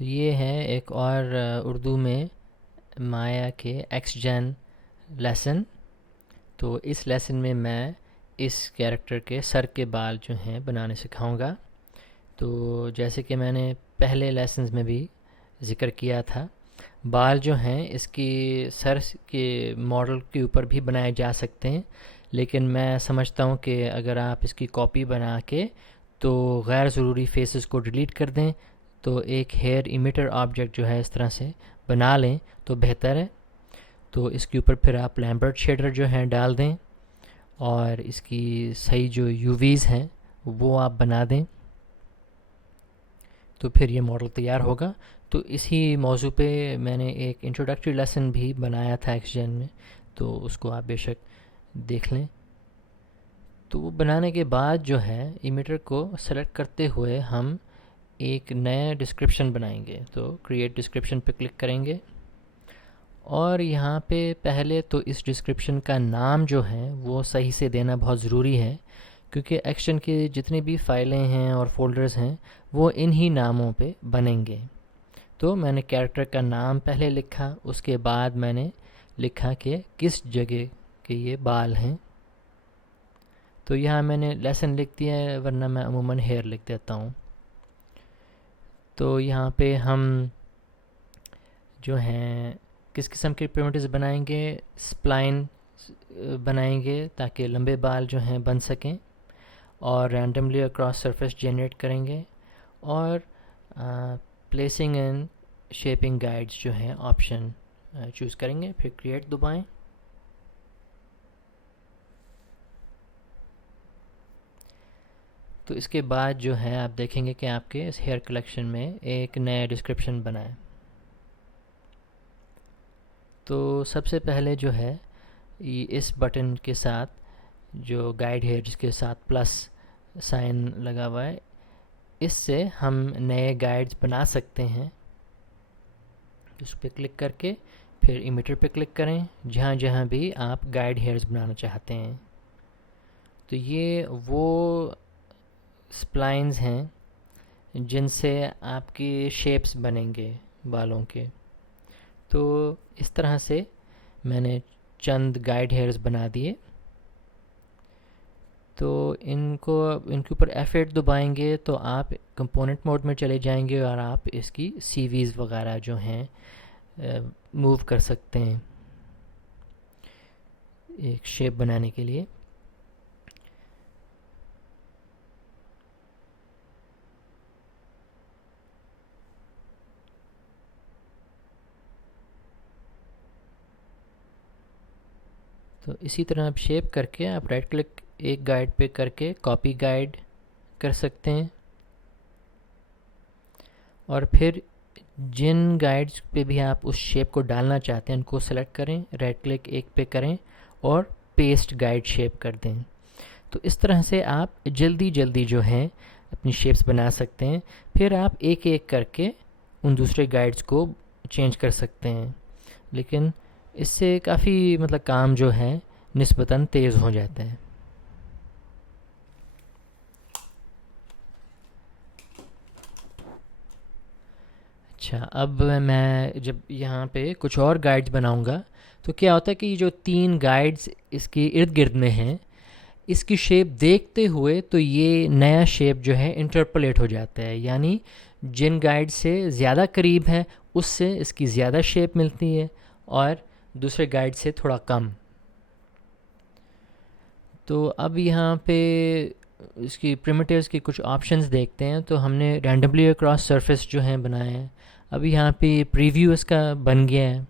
تو یہ ہے ایک اور اردو میں مایا کے ایکس جین لیسن. تو اس لیسن میں میں اس کیریکٹر کے سر کے بال جو ہیں بنانے سکھاؤں گا. تو جیسے کہ میں نے پہلے لیسنز میں بھی ذکر کیا تھا، بال جو ہیں اس کی سر کے ماڈل کے اوپر بھی بنائے جا سکتے ہیں، لیکن میں سمجھتا ہوں کہ اگر آپ اس کی کاپی بنا کے تو غیر ضروری فیسز کو ڈیلیٹ کر دیں، تو ایک ہیئر ایمیٹر آبجیکٹ جو ہے اس طرح سے بنا لیں تو بہتر ہے. تو اس کے اوپر پھر آپ لیمبرٹ شیڈر جو ہیں ڈال دیں، اور اس کی صحیح جو یوویز ہیں وہ آپ بنا دیں، تو پھر یہ ماڈل تیار ہوگا. تو اسی موضوع پہ میں نے ایک انٹروڈکٹری لیسن بھی بنایا تھا ایکس جین میں، تو اس کو آپ بے شک دیکھ لیں. تو وہ بنانے کے بعد جو ہے ایمیٹر کو سلیکٹ کرتے ہوئے ہم ایک نیا ڈسکرپشن بنائیں گے. تو کریٹ ڈسکرپشن پہ کلک کریں گے، اور یہاں پہ پہلے تو اس ڈسکرپشن کا نام جو ہے وہ صحیح سے دینا بہت ضروری ہے، کیونکہ ایکشن کے جتنی بھی فائلیں ہیں اور فولڈرز ہیں وہ انہی ناموں پہ بنیں گے. تو میں نے کیریکٹر کا نام پہلے لکھا، اس کے بعد میں نے لکھا کہ کس جگہ کے یہ بال ہیں. تو یہاں میں نے لیسن لکھ دیا ہے، ورنہ میں عموماً ہیئر لکھ دیتا ہوں. تو یہاں پہ ہم جو ہیں کس قسم کے پریمیٹیوز بنائیں گے، سپلائن بنائیں گے تاکہ لمبے بال جو ہیں بن سکیں، اور رینڈملی اکراس سرفیس جنریٹ کریں گے، اور پلیسنگ اینڈ شیپنگ گائیڈز جو ہیں آپشن چوز کریں گے، پھر کریٹ دبائیں. تو اس کے بعد جو ہے آپ دیکھیں گے کہ آپ کے اس ہیئر کلیکشن میں ایک نیا ڈسکرپشن بنا ہے. تو سب سے پہلے جو ہے اس بٹن کے ساتھ جو گائیڈ ہے جس کے ساتھ پلس سائن لگا ہوا ہے، اس سے ہم نئے گائیڈز بنا سکتے ہیں. اس پہ کلک کر کے پھر ایمیٹر پہ کلک کریں جہاں جہاں بھی آپ گائیڈ ہیئرز بنانا چاہتے ہیں. تو یہ وہ سپلائنز ہیں جن سے آپ کی شیپس بنیں گے بالوں کے. تو اس طرح سے میں نے چند گائیڈ ہیئرز بنا دیے. تو ان کے اوپر F8 دبائیں گے تو آپ کمپوننٹ موڈ میں چلے جائیں گے، اور آپ اس کی سی ویز وغیرہ جو ہیں موو کر سکتے ہیں ایک شیپ بنانے کے لیے. تو اسی طرح آپ شیپ کر کے آپ رائٹ کلک ایک گائیڈ پہ کر کے کاپی گائیڈ کر سکتے ہیں، اور پھر جن گائیڈز پہ بھی آپ اس شیپ کو ڈالنا چاہتے ہیں ان کو سلیکٹ کریں، رائٹ کلک ایک پہ کریں اور پیسٹ گائیڈ شیپ کر دیں. تو اس طرح سے آپ جلدی جلدی جو ہیں اپنی شیپس بنا سکتے ہیں. پھر آپ ایک ایک کر کے ان دوسرے گائیڈز کو چینج کر سکتے ہیں، لیکن اس سے کافی کام جو ہے نسبتاً تیز ہو جاتا ہے. اچھا، اب میں جب یہاں پہ کچھ اور گائیڈز بناؤں گا تو کیا ہوتا ہے کہ یہ جو 3 گائیڈز اس کے ارد گرد میں ہیں، اس کی شیپ دیکھتے ہوئے تو یہ نیا شیپ جو ہے انٹرپولیٹ ہو جاتا ہے، یعنی جن گائیڈ سے زیادہ قریب ہے اس سے اس کی زیادہ شیپ ملتی ہے، اور دوسرے گائیڈ سے تھوڑا کم. تو اب یہاں پہ اس کی پریمیٹیوز کی کچھ آپشنز دیکھتے ہیں. تو ہم نے رینڈملی اکراس سرفیس جو ہیں بنائے ہیں. اب یہاں پہ پریویو اس کا بن گیا ہے.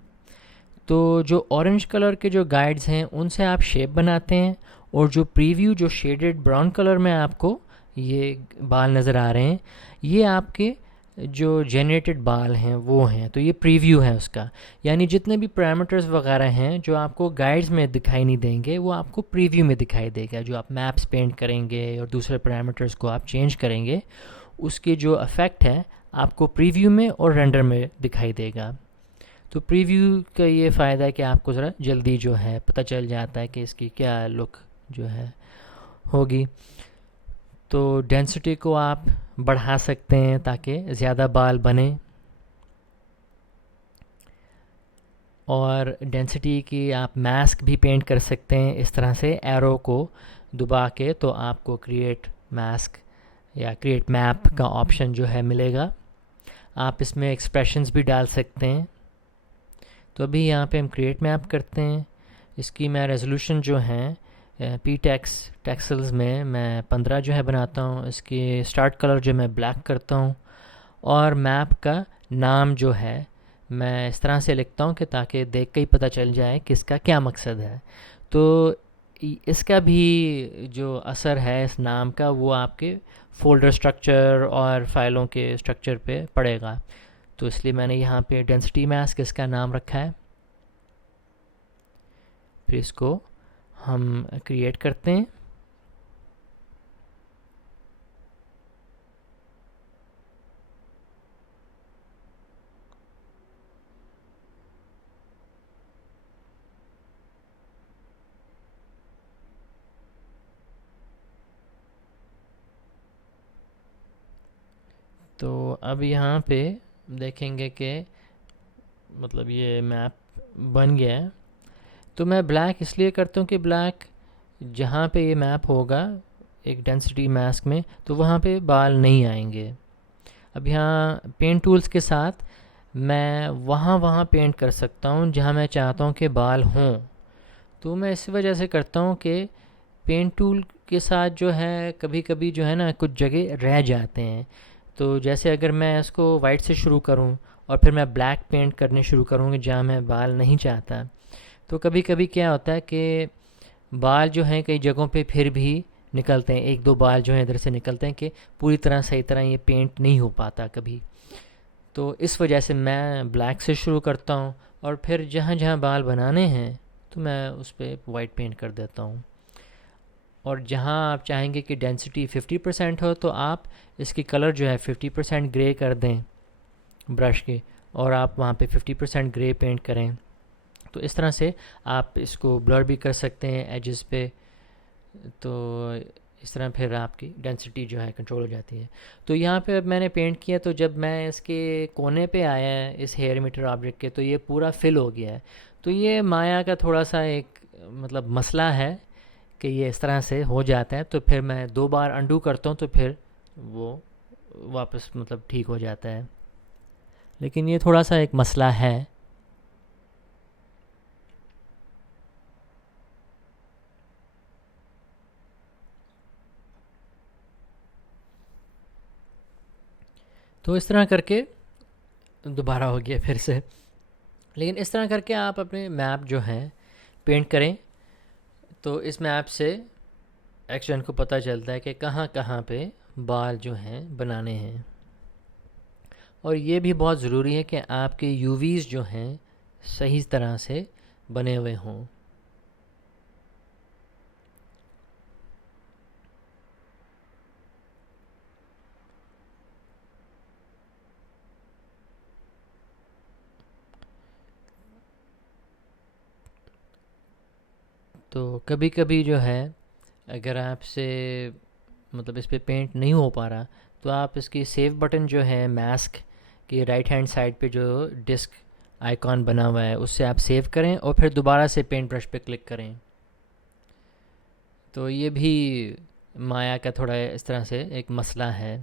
تو جو اورنج کلر کے جو گائیڈز ہیں ان سے آپ شیپ بناتے ہیں، اور جو پریویو جو شیڈڈ براؤن کلر میں آپ کو یہ بال نظر آ رہے ہیں، یہ آپ کے جو جنریٹڈ بال ہیں وہ ہیں. تو یہ پریویو ہے اس کا، یعنی جتنے بھی پیرامیٹرز وغیرہ ہیں جو آپ کو گائیڈز میں دکھائی نہیں دیں گے وہ آپ کو پریویو میں دکھائی دے گا. جو آپ میپس پینٹ کریں گے اور دوسرے پیرامیٹرز کو آپ چینج کریں گے، اس کے جو افیکٹ ہے آپ کو پریویو میں اور رینڈر میں دکھائی دے گا. تو پریویو کا یہ فائدہ ہے کہ آپ کو ذرا جلدی جو ہے پتہ چل جاتا ہے کہ اس کی کیا لک جو ہے ہوگی. تو ڈینسٹی کو آپ بڑھا سکتے ہیں تاکہ زیادہ بال بنیں. اور ڈینسٹی کی آپ ماسک بھی پینٹ کر سکتے ہیں اس طرح سے ایرو کو دبا کے، تو آپ کو کریٹ ماسک یا کریٹ میپ کا آپشن جو ہے ملے گا. آپ اس میں ایکسپریشنز بھی ڈال سکتے ہیں. تو ابھی یہاں پہ ہم کریٹ میپ کرتے ہیں. اس کی میں ریزولوشن جو ہیں پی ٹیکسلز میں 15 جو ہے بناتا ہوں. اس کی اسٹارٹ کلر جو میں بلیک کرتا ہوں، اور میپ کا نام جو ہے میں اس طرح سے لکھتا ہوں کہ تاکہ دیکھ کے ہی پتہ چل جائے کہ اس کا کیا مقصد ہے. تو اس کا بھی جو اثر ہے اس نام کا وہ آپ کے فولڈر سٹرکچر اور فائلوں کے سٹرکچر پہ پڑے گا. تو اس لیے میں نے یہاں پہ ڈینسٹی ماسک اس کا نام رکھا ہے. پھر اس کو ہم کریٹ کرتے ہیں. تو اب یہاں پہ دیکھیں گے کہ مطلب یہ میپ بن گیا ہے. تو میں بلیک اس لیے کرتا ہوں کہ بلیک جہاں پہ یہ میپ ہوگا ایک ڈینسٹی ماسک میں تو وہاں پہ بال نہیں آئیں گے. اب یہاں پینٹ ٹولز کے ساتھ میں وہاں پینٹ کر سکتا ہوں جہاں میں چاہتا ہوں کہ بال ہوں. تو میں اس وجہ سے کرتا ہوں کہ پینٹ ٹول کے ساتھ جو ہے کبھی کبھی جو ہے نا کچھ جگہ رہ جاتے ہیں. تو جیسے اگر میں اس کو وائٹ سے شروع کروں اور پھر میں بلیک پینٹ کرنے شروع کروں گی جہاں میں بال نہیں چاہتا، تو کبھی کبھی کیا ہوتا ہے کہ بال جو ہیں کئی جگہوں پہ پھر بھی نکلتے ہیں. ایک دو بال جو ہیں ادھر سے نکلتے ہیں کہ پوری طرح صحیح طرح یہ پینٹ نہیں ہو پاتا کبھی. تو اس وجہ سے میں بلیک سے شروع کرتا ہوں اور پھر جہاں جہاں بال بنانے ہیں تو میں اس پہ وائٹ پینٹ کر دیتا ہوں. اور جہاں آپ چاہیں گے کہ ڈینسٹی 50% ہو تو آپ اس کی کلر جو ہے 50% گرے کر دیں برش کے، اور آپ وہاں پہ 50% گرے پینٹ کریں. تو اس طرح سے آپ اس کو بلر بھی کر سکتے ہیں ایجز پہ. تو اس طرح پھر آپ کی ڈینسٹی جو ہے کنٹرول ہو جاتی ہے. تو یہاں پہ اب میں نے پینٹ کیا تو جب میں اس کے کونے پہ آیا ہے اس ہیئر میٹر آبجیکٹ کے تو یہ پورا فل ہو گیا ہے. تو یہ مایا کا تھوڑا سا ایک مطلب مسئلہ ہے کہ یہ اس طرح سے ہو جاتا ہے. تو پھر میں 2 بار انڈو کرتا ہوں تو پھر وہ واپس مطلب ٹھیک ہو جاتا ہے. لیکن یہ تھوڑا سا ایک مسئلہ ہے. تو اس طرح کر کے دوبارہ ہو گیا پھر سے. لیکن اس طرح کر کے آپ اپنے میپ جو ہیں پینٹ کریں تو اس میپ سے ایکشن کو پتہ چلتا ہے کہ کہاں کہاں پہ بال جو ہیں بنانے ہیں. اور یہ بھی بہت ضروری ہے کہ آپ کے یوویز جو ہیں صحیح طرح سے بنے ہوئے ہوں. تو کبھی کبھی جو ہے اگر آپ سے مطلب اس پہ پینٹ نہیں ہو پا رہا تو آپ اس کی سیو بٹن جو ہے ماسک کی رائٹ ہینڈ سائڈ پہ جو ڈسک آئیکن بنا ہوا ہے اس سے آپ سیو کریں اور پھر دوبارہ سے پینٹ برش پہ کلک کریں. تو یہ بھی مایا کا تھوڑا اس طرح سے ایک مسئلہ ہے.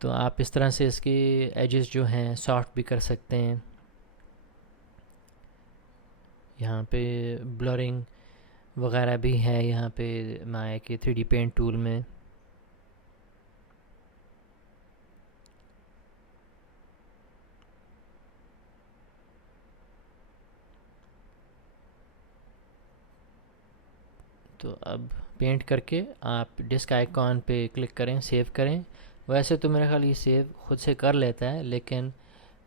تو آپ اس طرح سے اس کی ایجز جو ہیں سافٹ بھی کر سکتے ہیں. یہاں پہ بلرنگ وغیرہ بھی ہے یہاں پہ مایا کے 3D پینٹ ٹول میں. تو اب پینٹ کر کے آپ ڈسک آئیکن پہ کلک کریں، سیو کریں. ویسے تو میرا خیال یہ سیو خود سے کر لیتا ہے لیکن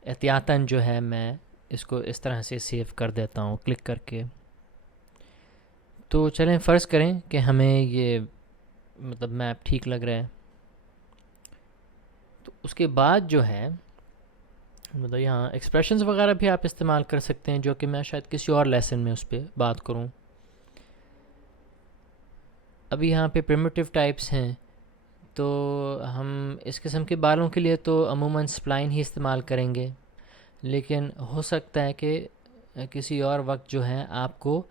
احتیاطاً جو ہے میں اس کو اس طرح سے سیو کر دیتا ہوں کلک کر کے. تو چلیں فرض کریں کہ ہمیں یہ مطلب میپ ٹھیک لگ رہا ہے. تو اس کے بعد جو ہے مطلب یہاں ایکسپریشنز وغیرہ بھی آپ استعمال کر سکتے ہیں جو کہ میں شاید کسی اور لیسن میں اس پہ بات کروں. ابھی یہاں پہ پریمیٹیو ٹائپس ہیں تو ہم اس قسم کے بالوں کے لیے تو عموماً سپلائن ہی استعمال کریں گے. لیکن ہو سکتا ہے کہ کسی اور وقت جو ہے آپ کو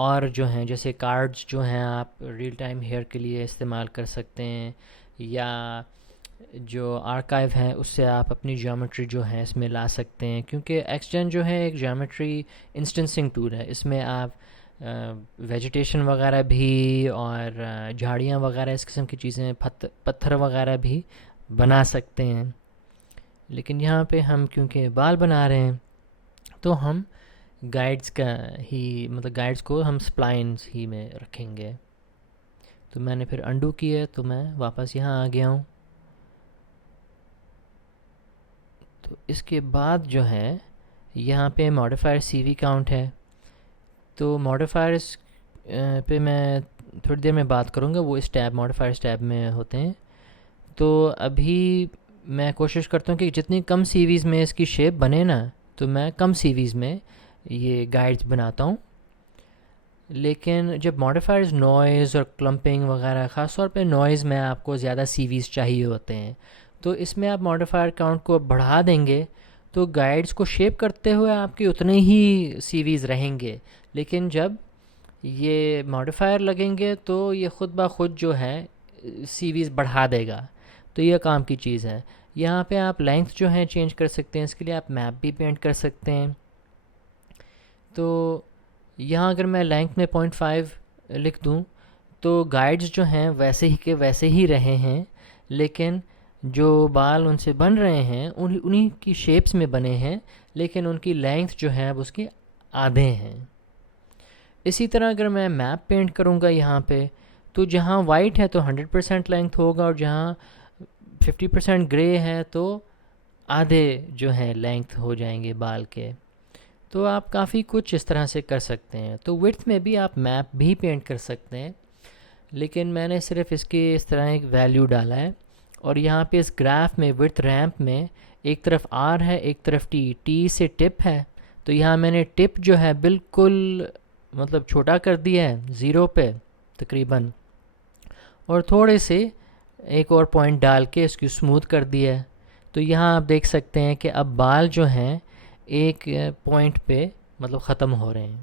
اور جو ہیں جیسے کارڈز جو ہیں آپ ریئل ٹائم ہیئر کے لیے استعمال کر سکتے ہیں، یا جو آرکائیو ہے اس سے آپ اپنی جیومیٹری جو ہے اس میں لا سکتے ہیں، کیونکہ ایکسجن جو ہے ایک جیومیٹری انسٹنسنگ ٹول ہے. اس میں آپ ویجیٹیشن وغیرہ بھی اور جھاڑیاں وغیرہ اس قسم کی چیزیں، پتھر وغیرہ بھی بنا سکتے ہیں. لیکن یہاں پہ ہم کیونکہ بال بنا رہے ہیں تو ہم گائیڈز کا ہی مطلب گائیڈز کو ہم سپلائنز ہی میں رکھیں گے. تو میں نے پھر انڈو کیا تو میں واپس یہاں آ گیا ہوں. تو اس کے بعد جو ہے یہاں پہ ماڈیفائر سی وی کاؤنٹ ہے. تو ماڈیفائرس پہ میں تھوڑی دیر میں بات کروں گا، وہ اس ٹیب ماڈیفائرس ٹیب میں ہوتے ہیں. تو ابھی میں کوشش کرتا ہوں کہ جتنی کم سی ویز میں اس کی شیپ بنے نا، تو میں کم سی ویز میں یہ گائیڈز بناتا ہوں. لیکن جب ماڈیفائرز نوائز اور کلمپنگ وغیرہ، خاص طور پہ نوائز میں آپ کو زیادہ سی ویز چاہیے ہوتے ہیں، تو اس میں آپ ماڈیفائر کاؤنٹ کو بڑھا دیں گے تو گائیڈز کو شیپ کرتے ہوئے آپ کی اتنے ہی سی ویز رہیں گے. لیکن جب یہ ماڈیفائر لگیں گے تو یہ خود بخود جو ہے سی ویز بڑھا دے گا. تو یہ کام کی چیز ہے. یہاں پہ آپ لینتھ جو ہے چینج کر سکتے ہیں، اس کے لیے آپ میپ بھی پینٹ کر سکتے ہیں. تو یہاں اگر میں لینتھ میں 0.5 لکھ دوں تو گائیڈز جو ہیں ویسے ہی کے ویسے ہی رہے ہیں، لیکن جو بال ان سے بن رہے ہیں انہی کی شیپس میں بنے ہیں، لیکن ان کی لینتھ جو ہے اب اس کے آدھے ہیں. اسی طرح اگر میں میپ پینٹ کروں گا یہاں پہ، تو جہاں وائٹ ہے تو 100% لینتھ ہوگا، اور جہاں 50% گرے ہے تو آدھے جو ہیں لینتھ ہو جائیں گے بال کے. تو آپ کافی کچھ اس طرح سے کر سکتے ہیں. تو وڈتھ میں بھی آپ میپ بھی پینٹ کر سکتے ہیں، لیکن میں نے صرف اس کی اس طرح ایک ویلیو ڈالا ہے. اور یہاں پہ اس گراف میں وڈتھ ریمپ میں ایک طرف آر ہے ایک طرف ٹی سے ٹپ ہے. تو یہاں میں نے ٹپ جو ہے بالکل مطلب چھوٹا کر دیا ہے 0 پہ تقریباً، اور تھوڑے سے ایک اور پوائنٹ ڈال کے اس کی اسموتھ کر دیا ہے. تو یہاں آپ دیکھ سکتے ہیں کہ اب بال جو ہیں ایک پوائنٹ پہ مطلب ختم ہو رہے ہیں.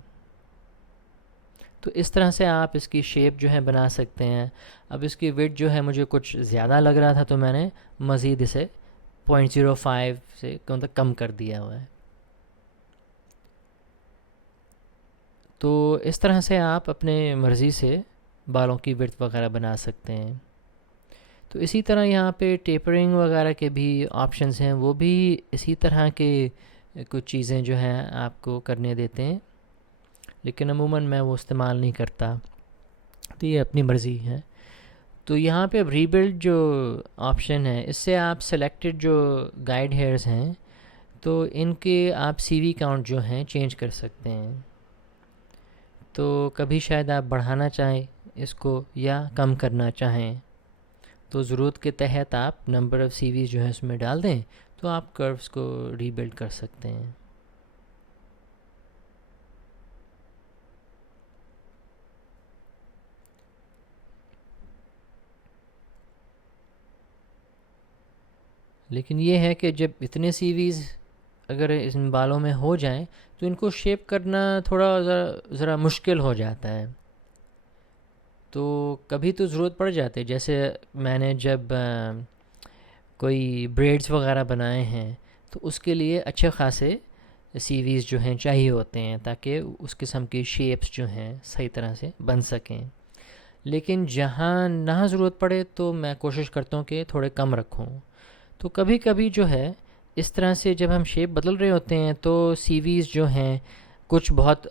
تو اس طرح سے آپ اس کی شیپ جو ہے بنا سکتے ہیں. اب اس کی وڈتھ جو ہے مجھے کچھ زیادہ لگ رہا تھا تو میں نے مزید اسے 0.05 سے مطلب کم کر دیا ہوا ہے. تو اس طرح سے آپ اپنے مرضی سے بالوں کی وڈتھ وغیرہ بنا سکتے ہیں. تو اسی طرح یہاں پہ ٹیپرنگ وغیرہ کے بھی آپشنز ہیں، وہ بھی اسی طرح کے کچھ چیزیں جو ہیں آپ کو کرنے دیتے ہیں، لیکن عموماً میں وہ استعمال نہیں کرتا. تو یہ اپنی مرضی ہے. تو یہاں پہ اب ریبلڈ جو آپشن ہے، اس سے آپ سلیکٹڈ جو گائیڈ ہیئرز ہیں تو ان کے آپ سی وی کاؤنٹ جو ہیں چینج کر سکتے ہیں. تو کبھی شاید آپ بڑھانا چاہیں اس کو یا کم کرنا چاہیں، تو ضرورت کے تحت آپ نمبر آف سی ویز جو ہے اس میں ڈال دیں تو آپ کروز کو ریبلڈ کر سکتے ہیں. لیکن یہ ہے کہ جب اتنے سی ویز اگر ان بالوں میں ہو جائیں تو ان کو شیپ کرنا تھوڑا ذرا مشکل ہو جاتا ہے. تو کبھی تو ضرورت پڑ جاتی ہے، جیسے میں نے جب کوئی بریڈز وغیرہ بنائے ہیں تو اس کے لیے اچھے خاصے سی ویز جو ہیں چاہیے ہوتے ہیں تاکہ اس قسم کی شیپس جو ہیں صحیح طرح سے بن سکیں. لیکن جہاں نہ ضرورت پڑے تو میں کوشش کرتا ہوں کہ تھوڑے کم رکھوں. تو کبھی کبھی جو ہے اس طرح سے جب ہم شیپ بدل رہے ہوتے ہیں تو سی ویز جو ہیں کچھ بہت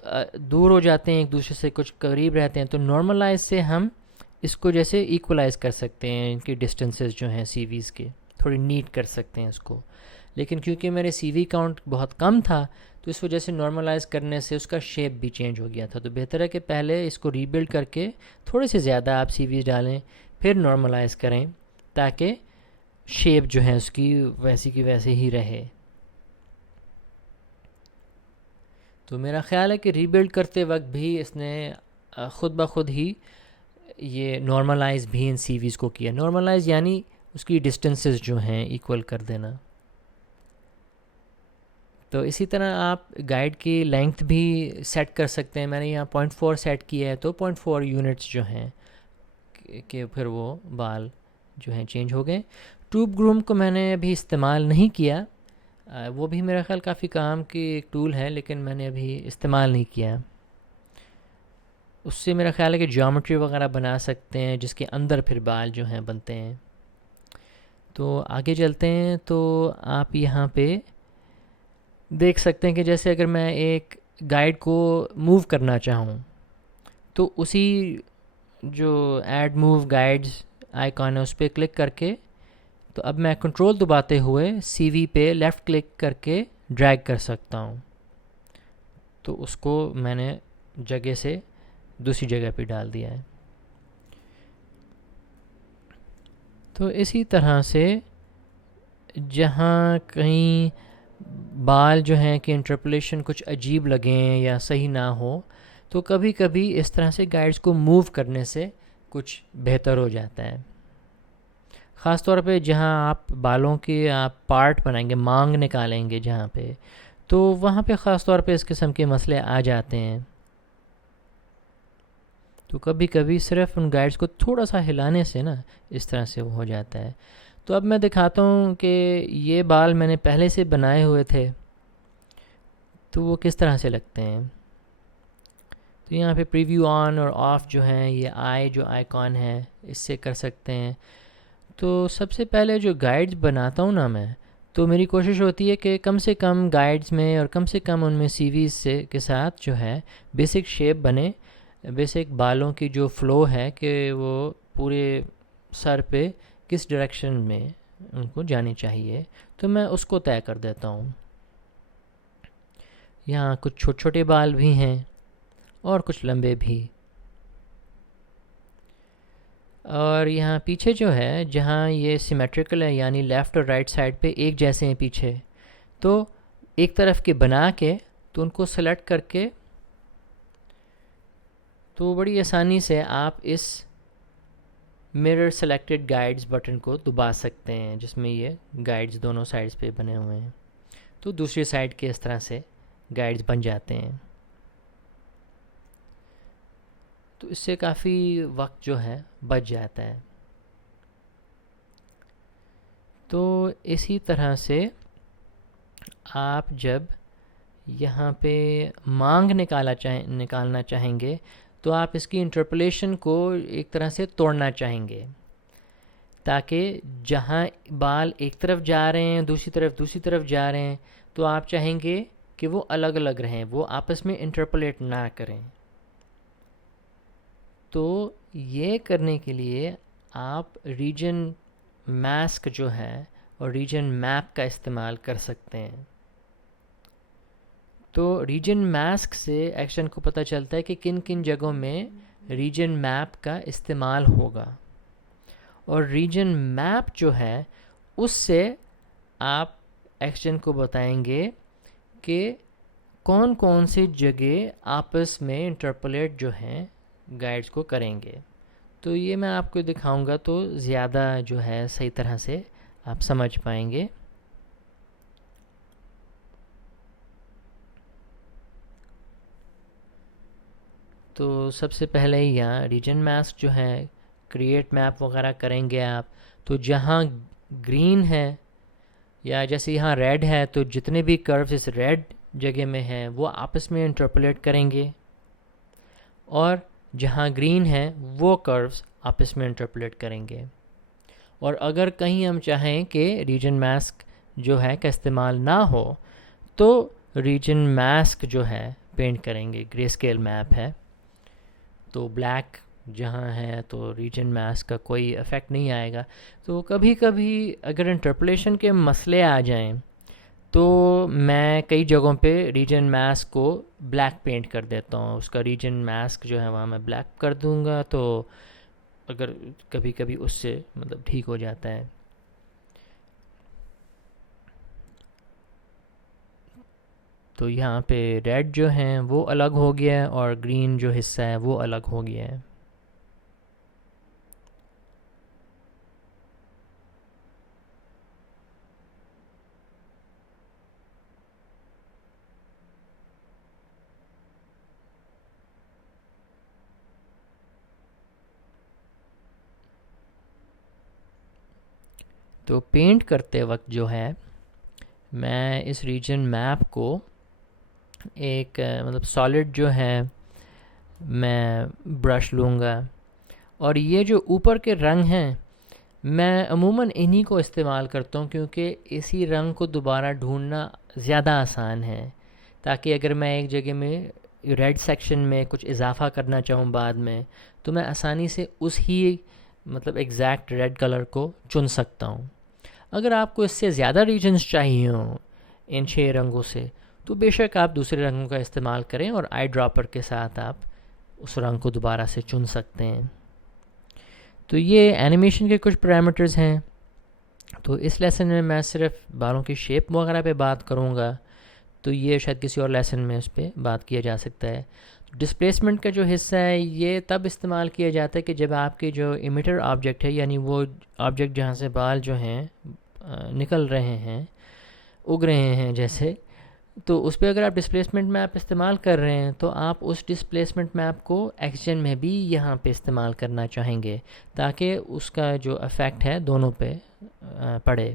دور ہو جاتے ہیں ایک دوسرے سے، کچھ قریب رہتے ہیں. تو نارملائز سے ہم اس کو جیسے ایکولائز کر سکتے ہیں، ان کی ڈسٹنسز جو ہیں سی ویز کے تھوڑی نیٹ کر سکتے ہیں اس کو. لیکن کیونکہ میرے سی وی کاؤنٹ بہت کم تھا تو اس وجہ سے نارملائز کرنے سے اس کا شیپ بھی چینج ہو گیا تھا. تو بہتر ہے کہ پہلے اس کو ریبلڈ کر کے تھوڑے سے زیادہ آپ سی ویز ڈالیں، پھر نارملائز کریں تاکہ شیپ جو ہے اس کی ویسی کی ویسے ہی رہے. تو میرا خیال ہے کہ ریبلڈ کرتے وقت بھی اس نے خود بخود ہی یہ نارملائز بھی ان سی ویز کو کیا. نارملائز یعنی اس کی ڈسٹنسز جو ہیں ایکول کر دینا. تو اسی طرح آپ گائیڈ کی لینتھ بھی سیٹ کر سکتے ہیں. میں نے یہاں 0.4 سیٹ کیا ہے تو 0.4 یونٹس جو ہیں کہ پھر وہ بال جو ہیں چینج ہو گئے. ٹیوب گروم کو میں نے ابھی استعمال نہیں کیا. وہ بھی میرا خیال کافی کام کی ایک ٹول ہے لیکن میں نے ابھی استعمال نہیں کیا. اس سے میرا خیال ہے کہ جیومیٹری وغیرہ بنا سکتے ہیں جس کے اندر پھر بال جو ہیں بنتے ہیں. تو آگے چلتے ہیں. تو آپ یہاں پہ دیکھ سکتے ہیں کہ جیسے اگر میں ایک گائیڈ کو موو کرنا چاہوں تو اسی جو ایڈ موو گائیڈز آئیکن ہے اس پہ کلک کر کے تو اب میں کنٹرول دباتے ہوئے سی وی پہ لیفٹ کلک کر کے ڈریگ کر سکتا ہوں. تو اس کو میں نے جگہ سے دوسری جگہ پہ ڈال دیا ہے. تو اسی طرح سے جہاں کہیں بال جو ہیں کہ انٹرپولیشن کچھ عجیب لگیں یا صحیح نہ ہو تو کبھی کبھی اس طرح سے گائیڈز کو موو کرنے سے کچھ بہتر ہو جاتا ہے. خاص طور پہ جہاں آپ بالوں کے آپ پارٹ بنائیں گے، مانگ نکالیں گے جہاں پہ، تو وہاں پہ خاص طور پہ اس قسم کے مسئلے آ جاتے ہیں. تو کبھی کبھی صرف ان گائیڈز کو تھوڑا سا ہلانے سے نا اس طرح سے وہ ہو جاتا ہے. تو اب میں دکھاتا ہوں کہ یہ بال میں نے پہلے سے بنائے ہوئے تھے تو وہ کس طرح سے لگتے ہیں. تو یہاں پہ پریویو آن اور آف جو ہیں یہ آئی جو آئیکن ہے اس سے کر سکتے ہیں. تو سب سے پہلے جو گائیڈز بناتا ہوں نا میں، تو میری کوشش ہوتی ہے کہ کم سے کم گائیڈز میں اور کم سے کم ان میں سی ویز سے کے ساتھ جو ہے بیسک شیپ بنے، بیسک بالوں کی جو فلو ہے کہ وہ پورے سر پہ کس ڈائریکشن میں ان کو جانی چاہیے، تو میں اس کو طے کر دیتا ہوں. یہاں کچھ چھوٹے چھوٹے بال بھی ہیں اور کچھ لمبے بھی. اور یہاں پیچھے جو ہے جہاں یہ سیمیٹریکل ہے یعنی لیفٹ اور رائٹ سائڈ پہ ایک جیسے ہیں پیچھے، تو ایک طرف کے بنا کے تو ان کو سلیکٹ کر کے تو بڑی آسانی سے آپ اس مرر سلیکٹڈ گائیڈز بٹن کو دبا سکتے ہیں جس میں یہ گائیڈز دونوں سائڈز پہ بنے ہوئے ہیں. تو دوسری سائڈ کے اس طرح سے گائیڈز بن جاتے ہیں. تو اس سے کافی وقت جو ہے بچ جاتا ہے. تو اسی طرح سے آپ جب یہاں پہ مانگ نکالنا چاہیں گے تو آپ اس کی انٹرپولیشن کو ایک طرح سے توڑنا چاہیں گے تاکہ جہاں بال ایک طرف جا رہے ہیں دوسری طرف جا رہے ہیں تو آپ چاہیں گے کہ وہ الگ الگ رہیں، وہ آپس میں انٹرپولیٹ نہ کریں. تو یہ کرنے کے لیے آپ ریجن ماسک جو ہے اور ریجن میپ کا استعمال کر سکتے ہیں. تو ریجن ماسک سے ایکشن کو پتہ چلتا ہے کہ کن کن جگہوں میں ریجن میپ کا استعمال ہوگا، اور ریجن میپ جو ہے اس سے آپ ایکشن کو بتائیں گے کہ کون کون سی جگہ آپس میں انٹرپولیٹ جو ہیں گائیڈز کو کریں گے. تو یہ میں آپ کو دکھاؤں گا تو زیادہ جو ہے صحیح طرح سے آپ سمجھ پائیں گے. تو سب سے پہلے یہاں ریجن ماسک جو ہے کریٹ میپ وغیرہ کریں گے آپ، تو جہاں گرین ہے یا جیسے یہاں ریڈ ہے تو جتنے بھی کروز اس ریڈ جگہ میں ہیں وہ آپس میں انٹرپولیٹ کریں گے، اور جہاں گرین ہے وہ کروز آپس میں انٹرپولیٹ کریں گے. اور اگر کہیں ہم چاہیں کہ ریجن ماسک جو ہے کا استعمال نہ ہو تو ریجن ماسک جو ہے پینٹ کریں گے. گرے اسکیل میپ ہے تو بلیک جہاں ہے تو ریجن ماسک کا کوئی افیکٹ نہیں آئے گا. تو کبھی کبھی اگر انٹرپولیشن کے مسئلے آ جائیں تو میں کئی جگہوں پہ ریجن ماسک کو بلیک پینٹ کر دیتا ہوں. اس کا ریجن ماسک جو ہے وہاں میں بلیک کر دوں گا تو اگر کبھی کبھی اس سے مطلب ٹھیک ہو جاتا ہے. تو یہاں پہ ریڈ جو ہیں وہ الگ ہو گیا ہے اور گرین جو حصہ ہے وہ الگ ہو گیا ہے. تو پینٹ کرتے وقت جو ہے میں اس ریجن میپ کو ایک مطلب سالڈ جو ہے میں برش لوں گا، اور یہ جو اوپر کے رنگ ہیں میں عموماً انہی کو استعمال کرتا ہوں کیونکہ اسی رنگ کو دوبارہ ڈھونڈنا زیادہ آسان ہے، تاکہ اگر میں ایک جگہ میں ریڈ سیکشن میں کچھ اضافہ کرنا چاہوں بعد میں تو میں آسانی سے اس ہی مطلب ایگزیکٹ ریڈ کلر کو چن سکتا ہوں۔ اگر آپ کو اس سے زیادہ ریجنز چاہیے ہوں ان 6 رنگوں سے تو بے شک آپ دوسرے رنگوں کا استعمال کریں اور آئی ڈراپر کے ساتھ آپ اس رنگ کو دوبارہ سے چن سکتے ہیں۔ تو یہ اینیمیشن کے کچھ پیرامیٹرز ہیں۔ تو اس لیسن میں صرف بالوں کی شیپ وغیرہ پہ بات کروں گا، تو یہ شاید کسی اور لیسن میں اس پہ بات کیا جا سکتا ہے۔ ڈسپلیسمنٹ کا جو حصہ ہے یہ تب استعمال کیا جاتا ہے کہ جب آپ کی جو امیٹر آبجیکٹ ہے، یعنی وہ آبجیکٹ جہاں سے بال جو ہیں نکل رہے ہیں، اگ رہے ہیں جیسے، تو اس پہ اگر آپ ڈسپلیسمنٹ میپ استعمال کر رہے ہیں تو آپ اس ڈسپلیسمنٹ میپ کو ایکس جن میں بھی یہاں پہ استعمال کرنا چاہیں گے تاکہ اس کا جو افیکٹ ہے دونوں پہ پڑے۔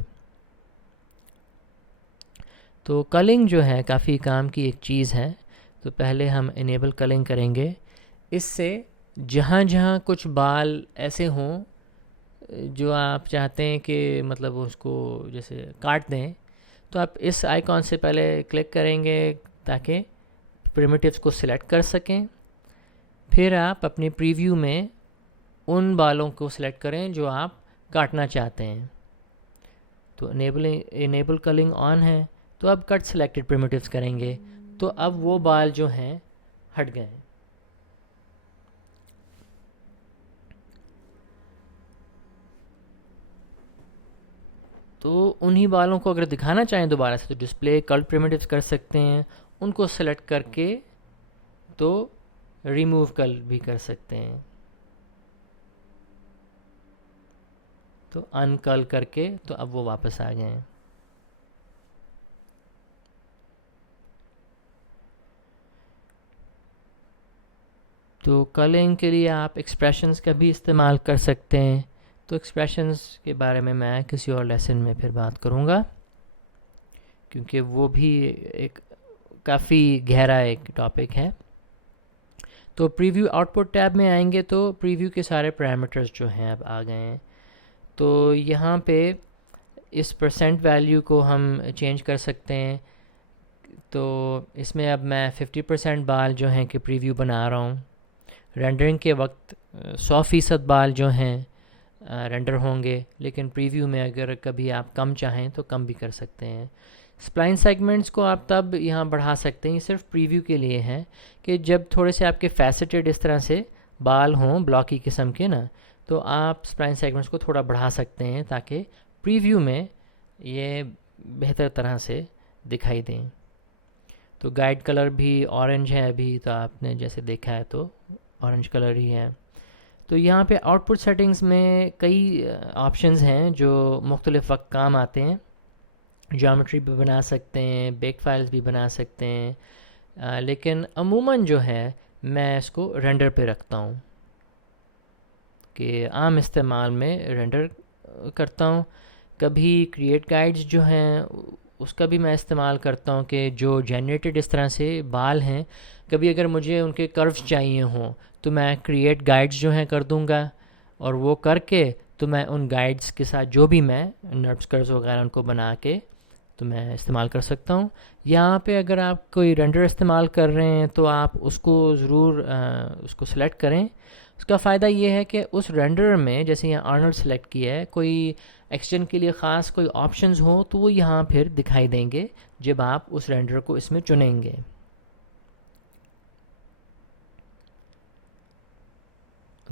تو کلنگ جو ہے کافی کام کی ایک چیز ہے، تو پہلے ہم انیبل کلنگ کریں گے۔ اس سے جہاں جہاں کچھ بال ایسے ہوں جو آپ چاہتے ہیں کہ مطلب اس کو جیسے کاٹ دیں، تو آپ اس آئیکن سے پہلے کلک کریں گے تاکہ پریمیٹیوز کو سلیکٹ کر سکیں، پھر آپ اپنی پریویو میں ان بالوں کو سلیکٹ کریں جو آپ کاٹنا چاہتے ہیں۔ تو انیبل کلنگ آن ہے تو اب کٹ سلیکٹڈ پریمیٹیوز کریں گے، تو اب وہ بال جو ہیں ہٹ گئے ہیں۔ تو انہی بالوں کو اگر دکھانا چاہیں دوبارہ سے تو ڈسپلے کلر پریمیٹیوز کر سکتے ہیں، ان کو سلیکٹ کر کے تو ریموو کل بھی کر سکتے ہیں، تو ان کل کر کے تو اب وہ واپس آ گئے ہیں۔ تو کلنگ کے لیے آپ ایکسپریشنز کا بھی استعمال کر سکتے ہیں، تو ایکسپریشنز کے بارے میں کسی اور لیسن میں پھر بات کروں گا کیونکہ وہ بھی ایک کافی گہرا ایک ٹاپک ہے۔ تو پریویو آؤٹ پٹ ٹیب میں آئیں گے تو پریویو کے سارے پیرامیٹرز جو ہیں اب آ گئے ہیں۔ تو یہاں پہ اس پرسنٹ ویلیو کو ہم چینج کر سکتے ہیں، تو اس میں اب میں 50% بال جو ہیں کہ پریویو بنا رہا ہوں۔ رینڈرنگ کے وقت 100% بال جو ہیں رینڈر ہوں گے، لیکن پریویو میں اگر کبھی آپ کم چاہیں تو کم بھی کر سکتے ہیں۔ سپلائن سیگمنٹس کو آپ تب یہاں بڑھا سکتے ہیں، یہ صرف پریویو کے لیے ہیں کہ جب تھوڑے سے آپ کے فیسٹڈ اس طرح سے بال ہوں بلاکی قسم کے نا، تو آپ سپلائن سیگمنٹس کو تھوڑا بڑھا سکتے ہیں تاکہ پریویو میں یہ بہتر طرح سے دکھائی دیں۔ تو گائیڈ کلر بھی اورنج ہے ابھی، تو آپ نے جیسے دیکھا ہے تو اورنج کلر ہی ہے۔ تو یہاں پہ آؤٹ پٹ سیٹنگز میں کئی آپشنز ہیں جو مختلف وقت کام آتے ہیں۔ جیومیٹری بھی بنا سکتے ہیں، بیک فائلز بھی بنا سکتے ہیں، لیکن عموماً جو ہے میں اس کو رینڈر پہ رکھتا ہوں کہ عام استعمال میں رینڈر کرتا ہوں۔ کبھی کریٹ گائیڈز جو ہیں اس کا بھی میں استعمال کرتا ہوں کہ جو جنریٹڈ اس طرح سے بال ہیں، کبھی اگر مجھے ان کے کروز چاہیے ہوں تو میں کریٹ گائیڈز جو ہیں کر دوں گا، اور وہ کر کے تو میں ان گائیڈز کے ساتھ جو بھی میں نربس کروز وغیرہ ان کو بنا کے تو میں استعمال کر سکتا ہوں۔ یہاں پہ اگر آپ کوئی رینڈر استعمال کر رہے ہیں تو آپ اس کو ضرور اس کو سلیکٹ کریں۔ اس کا فائدہ یہ ہے کہ اس رینڈر میں جیسے یہاں آرنولڈ سلیکٹ کیا ہے، کوئی ایکسٹین کے لیے خاص کوئی آپشنز ہوں تو وہ یہاں پھر دکھائی دیں گے جب آپ اس رینڈر کو اس میں چنیں گے۔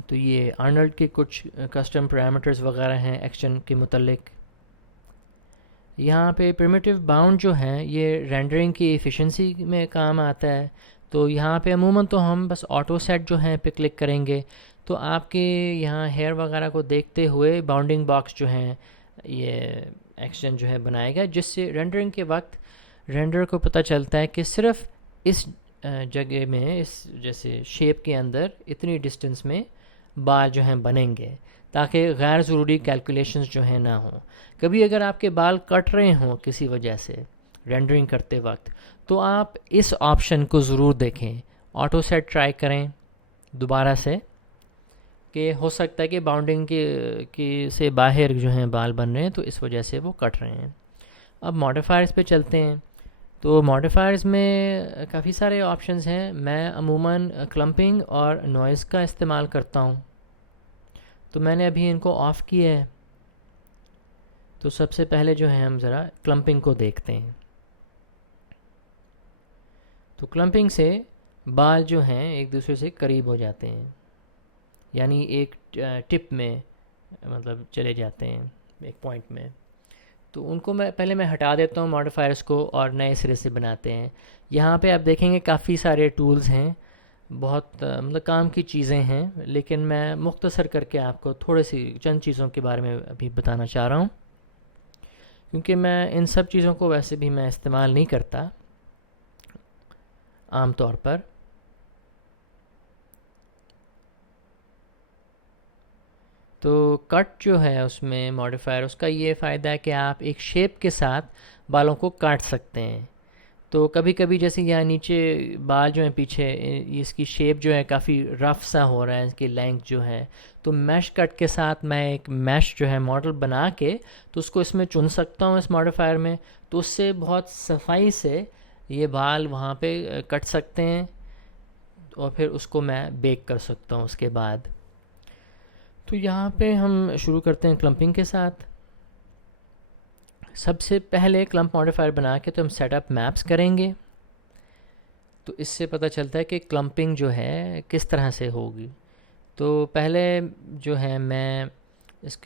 تو یہ آرنولڈ کے کچھ کسٹم پیرامیٹرز وغیرہ ہیں ایکسٹین کے متعلق۔ یہاں پہ پریمیٹیو باؤنڈ جو ہیں یہ رینڈرنگ کی ایفیشنسی میں کام آتا ہے، تو یہاں پہ عموماً تو ہم بس آٹو سیٹ جو ہیں پہ کلک کریں گے تو آپ کے یہاں ہیئر وغیرہ کو دیکھتے ہوئے باؤنڈنگ باکس جو ہیں یہ ایکسٹین جو ہے بنائے گا، جس سے رینڈرنگ کے وقت رینڈر کو پتہ چلتا ہے کہ صرف اس جگہ میں اس جیسے شیپ کے اندر اتنی ڈسٹنس میں بال جو ہیں بنیں گے، تاکہ غیر ضروری کیلکولیشنز جو ہیں نہ ہوں. کبھی اگر آپ کے بال کٹ رہے ہوں کسی وجہ سے رینڈرنگ کرتے وقت، تو آپ اس آپشن کو ضرور دیکھیں، آٹو سیٹ ٹرائی کریں دوبارہ سے، کہ ہو سکتا ہے کہ باؤنڈنگ کے سے باہر جو ہیں بال بن رہے ہیں تو اس وجہ سے وہ کٹ رہے ہیں. اب ماڈیفائرز پہ چلتے ہیں. تو ماڈیفائرز میں کافی سارے آپشنز ہیں. میں عموماً کلمپنگ اور نوائز کا استعمال کرتا ہوں، تو میں نے ابھی ان کو آف کیا ہے. تو سب سے پہلے جو ہے ہم ذرا کلمپنگ کو دیکھتے ہیں. تو کلمپنگ سے بال جو ہیں ایک دوسرے سے قریب ہو جاتے ہیں، یعنی ایک ٹپ میں مطلب چلے جاتے ہیں ایک پوائنٹ میں. تو ان کو میں ہٹا دیتا ہوں ماڈیفائرز کو، اور نئے سرے سے بناتے ہیں. یہاں پہ آپ دیکھیں گے کافی سارے ٹولز ہیں، بہت مطلب کام کی چیزیں ہیں، لیکن میں مختصر کر کے آپ کو تھوڑے سی چند چیزوں کے بارے میں ابھی بتانا چاہ رہا ہوں، کیونکہ میں ان سب چیزوں کو ویسے بھی میں استعمال نہیں کرتا عام طور پر. تو کٹ جو ہے اس میں ماڈیفائر، اس کا یہ فائدہ ہے کہ آپ ایک شیپ کے ساتھ بالوں کو کاٹ سکتے ہیں. تو کبھی کبھی جیسے یہاں نیچے بال جو ہیں پیچھے، اس کی شیپ جو ہے کافی رف سا ہو رہا ہے، اس کی لینتھ جو ہے، تو میش کٹ کے ساتھ میں ایک میش جو ہے ماڈل بنا کے تو اس کو اس میں چن سکتا ہوں اس ماڈیفائر میں. تو اس سے بہت صفائی سے یہ بال وہاں پہ کٹ سکتے ہیں، اور پھر اس کو میں بیک کر سکتا ہوں اس کے بعد. تو یہاں پہ ہم شروع کرتے ہیں کلمپنگ کے ساتھ. سب سے پہلے کلمپ ماڈیفائر بنا کے تو ہم سیٹ اپ میپس کریں گے. تو اس سے پتہ چلتا ہے کہ کلمپنگ جو ہے کس طرح سے ہوگی. تو پہلے جو ہے میں اس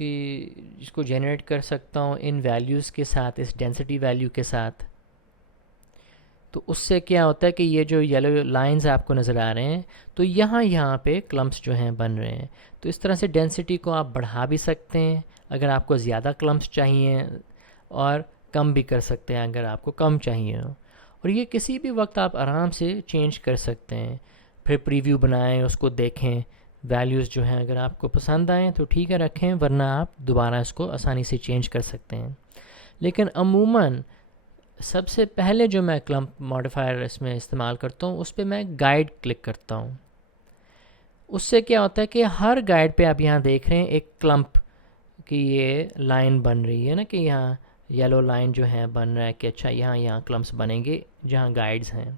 کو جنریٹ کر سکتا ہوں ان ویلیوز کے ساتھ، اس ڈینسٹی ویلیو کے ساتھ. تو اس سے کیا ہوتا ہے کہ یہ جو یلو لائنز آپ کو نظر آ رہے ہیں، تو یہاں پہ کلمپس جو ہیں بن رہے ہیں. تو اس طرح سے ڈینسٹی کو آپ بڑھا بھی سکتے ہیں اگر آپ کو زیادہ کلمپس چاہیے، اور کم بھی کر سکتے ہیں اگر آپ کو کم چاہیے ہو. اور یہ کسی بھی وقت آپ آرام سے چینج کر سکتے ہیں. پھر پریویو بنائیں، اس کو دیکھیں، ویلیوز جو ہیں اگر آپ کو پسند آئیں تو ٹھیک ہے رکھیں، ورنہ آپ دوبارہ اس کو آسانی سے چینج کر سکتے ہیں. لیکن عموماً سب سے پہلے جو میں کلمپ ماڈیفائر اس میں استعمال کرتا ہوں، اس پہ میں گائیڈ کلک کرتا ہوں. اس سے کیا ہوتا ہے کہ ہر گائیڈ پہ آپ یہاں دیکھ رہے ہیں ایک کلمپ کی یہ لائن بن رہی ہے نا، کہ یہاں یلو لائن جو ہے بن رہا ہے کہ اچھا یہاں کلمپس بنیں گے جہاں گائیڈز ہیں.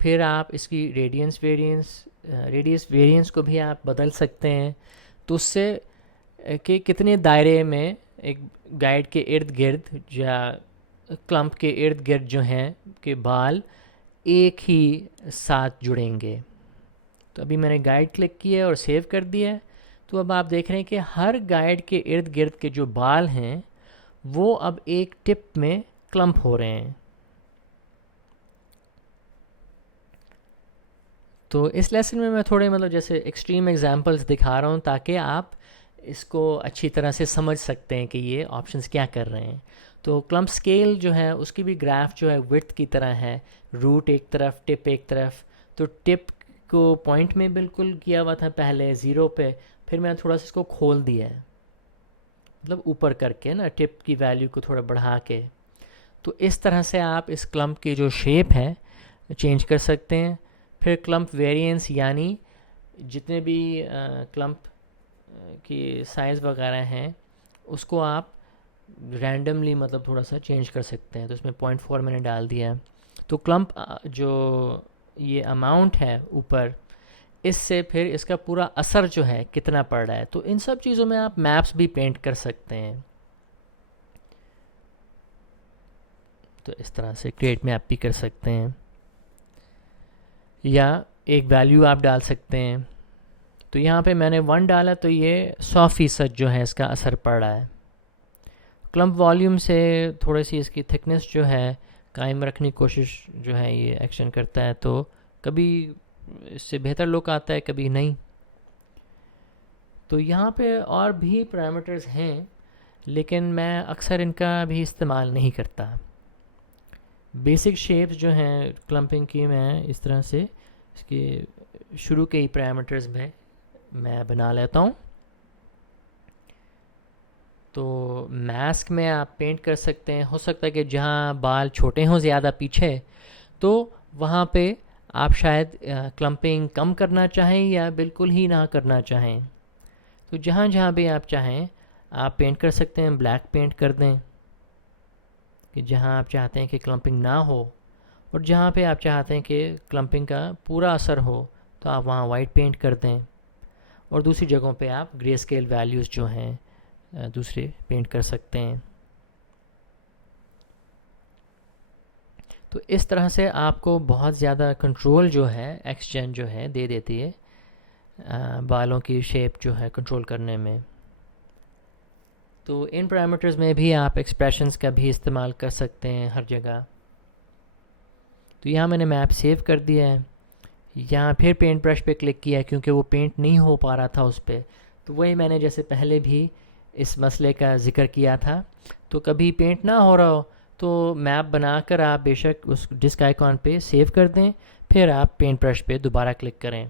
پھر آپ اس کی ریڈیس ویریئنس کو بھی آپ بدل سکتے ہیں. تو اس سے کہ کتنے دائرے میں ایک گائیڈ کے ارد گرد یا کلمپ کے ارد گرد جو ہیں کہ بال ایک ہی ساتھ جڑیں گے. تو ابھی میں نے گائیڈ کلک کیا ہے اور سیو کر دیا ہے. تو اب آپ دیکھ رہے ہیں کہ ہر گائیڈ کے ارد گرد کے جو بال ہیں وہ اب ایک ٹپ میں کلمپ ہو رہے ہیں. تو اس لیسن میں تھوڑے مطلب جیسے ایکسٹریم ایگزامپلس دکھا رہا ہوں تاکہ آپ اس کو اچھی طرح سے سمجھ سکتے ہیں کہ یہ آپشنز کیا کر رہے ہیں. تو کلمپ اسکیل جو ہے اس کی بھی گراف جو ہے وڈتھ کی طرح ہے، روٹ ایک طرف، ٹپ ایک طرف. تو ٹپ کو پوائنٹ میں بالکل کیا ہوا تھا پہلے 0 پہ، پھر میں نے تھوڑا سا اس کو کھول دیا ہے، مطلب اوپر کر کے نا ٹپ کی ویلیو کو تھوڑا بڑھا کے. تو اس طرح سے آپ اس کلمپ کی جو شیپ ہے چینج کر سکتے ہیں. پھر کلمپ ویریئنس، یعنی جتنے بھی کلمپ کی سائز وغیرہ ہیں اس کو آپ رینڈملی مطلب تھوڑا سا چینج کر سکتے ہیں. تو اس میں 0.4 میں نے ڈال دیا ہے. تو کلمپ جو یہ اماؤنٹ ہے اوپر، اس سے پھر اس کا پورا اثر جو ہے کتنا پڑ رہا ہے. تو ان سب چیزوں میں آپ میپس بھی پینٹ کر سکتے ہیں. تو اس طرح سے کریٹ میپ بھی کر سکتے ہیں، یا ایک ویلیو آپ ڈال سکتے ہیں. تو یہاں پہ میں نے 1 ڈالا تو یہ 100% جو ہے اس کا اثر پڑ رہا ہے. کلمپ والیوم سے تھوڑی سی اس کی تھکنس جو ہے قائم رکھنے کی کوشش جو ہے یہ ایکشن کرتا ہے. تو کبھی اس سے بہتر لک آتا ہے، کبھی نہیں. تو یہاں پہ اور بھی پیرامیٹرز ہیں لیکن میں اکثر ان کا بھی استعمال نہیں کرتا. بیسک شیپس جو ہیں کلمپنگ کی میں اس طرح سے اس کے شروع کے ہی پیرامیٹرز میں میں بنا لیتا ہوں. تو ماسک میں آپ پینٹ کر سکتے ہیں. ہو سکتا ہے کہ جہاں بال چھوٹے ہوں زیادہ پیچھے تو وہاں پہ آپ شاید کلمپنگ کم کرنا چاہیں یا بالکل ہی نہ کرنا چاہیں. تو جہاں جہاں بھی آپ چاہیں آپ پینٹ کر سکتے ہیں. بلیک پینٹ کر دیں کہ جہاں آپ چاہتے ہیں کہ کلمپنگ نہ ہو، اور جہاں پہ آپ چاہتے ہیں کہ کلمپنگ کا پورا اثر ہو تو آپ وہاں وائٹ پینٹ کر دیں. اور دوسری جگہوں پہ آپ گرے اسکیل ویلیوز جو ہیں دوسرے پینٹ کر سکتے ہیں. تو اس طرح سے آپ کو بہت زیادہ کنٹرول جو ہے ایکس جین جو ہے دے دیتی ہے بالوں کی شیپ جو ہے کنٹرول کرنے میں. تو ان پیرامیٹرز میں بھی آپ ایکسپریشنز کا بھی استعمال کر سکتے ہیں ہر جگہ. تو یہاں میں نے میپ سیو کر دیا ہے. یہاں پھر پینٹ برش پہ کلک کیا کیونکہ وہ پینٹ نہیں ہو پا رہا تھا اس پہ. تو وہی میں نے جیسے پہلے بھی اس مسئلے کا ذکر کیا تھا. تو کبھی پینٹ نہ ہو رہا ہو تو میپ بنا کر آپ بے شک اس ڈسک آئیکن پہ سیو کر دیں، پھر آپ پینٹ برش پہ دوبارہ کلک کریں.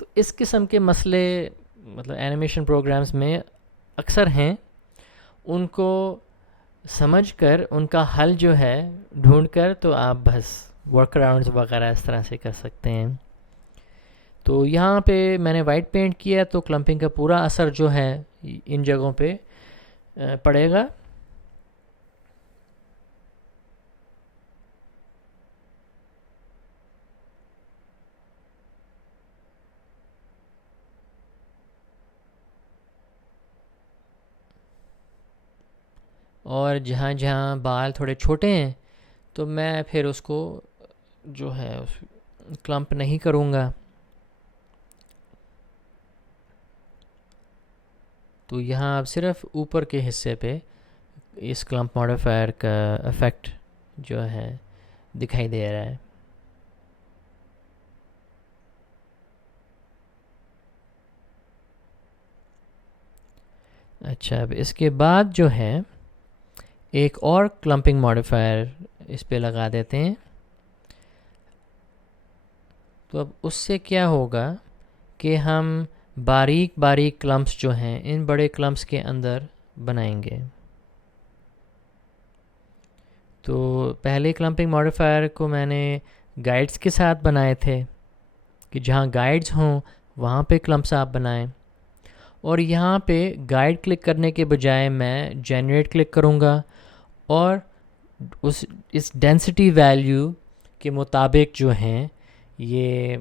تو اس قسم کے مسئلے مطلب اینیمیشن پروگرامز میں اکثر ہیں. ان کو سمجھ کر ان کا حل جو ہے ڈھونڈ کر تو آپ بس ورک اراؤنڈز وغیرہ اس طرح سے کر سکتے ہیں. تو یہاں پہ میں نے وائٹ پینٹ کیا تو کلمپنگ کا پورا اثر جو ہے ان جگہوں پہ پڑے گا. اور جہاں جہاں بال تھوڑے چھوٹے ہیں تو میں پھر اس کو جو ہے کلمپ نہیں کروں گا. تو یہاں آپ صرف اوپر کے حصے پہ اس کلمپ ماڈیفائر کا افیکٹ جو ہے دکھائی دے رہا ہے. اچھا، اب اس کے بعد جو ہے ایک اور کلمپنگ ماڈیفائر اس پہ لگا دیتے ہیں. تو اب اس سے کیا ہوگا کہ ہم باریک باریک کلمپس جو ہیں ان بڑے کلمپس کے اندر بنائیں گے. تو پہلے کلمپنگ ماڈیفائر کو میں نے گائیڈز کے ساتھ بنائے تھے کہ جہاں گائیڈز ہوں وہاں پہ کلمپس آپ بنائیں. اور یہاں پہ گائیڈ کلک کرنے کے بجائے میں جنریٹ کلک کروں گا اور اس ڈینسٹی ویلیو کے مطابق جو ہیں یہ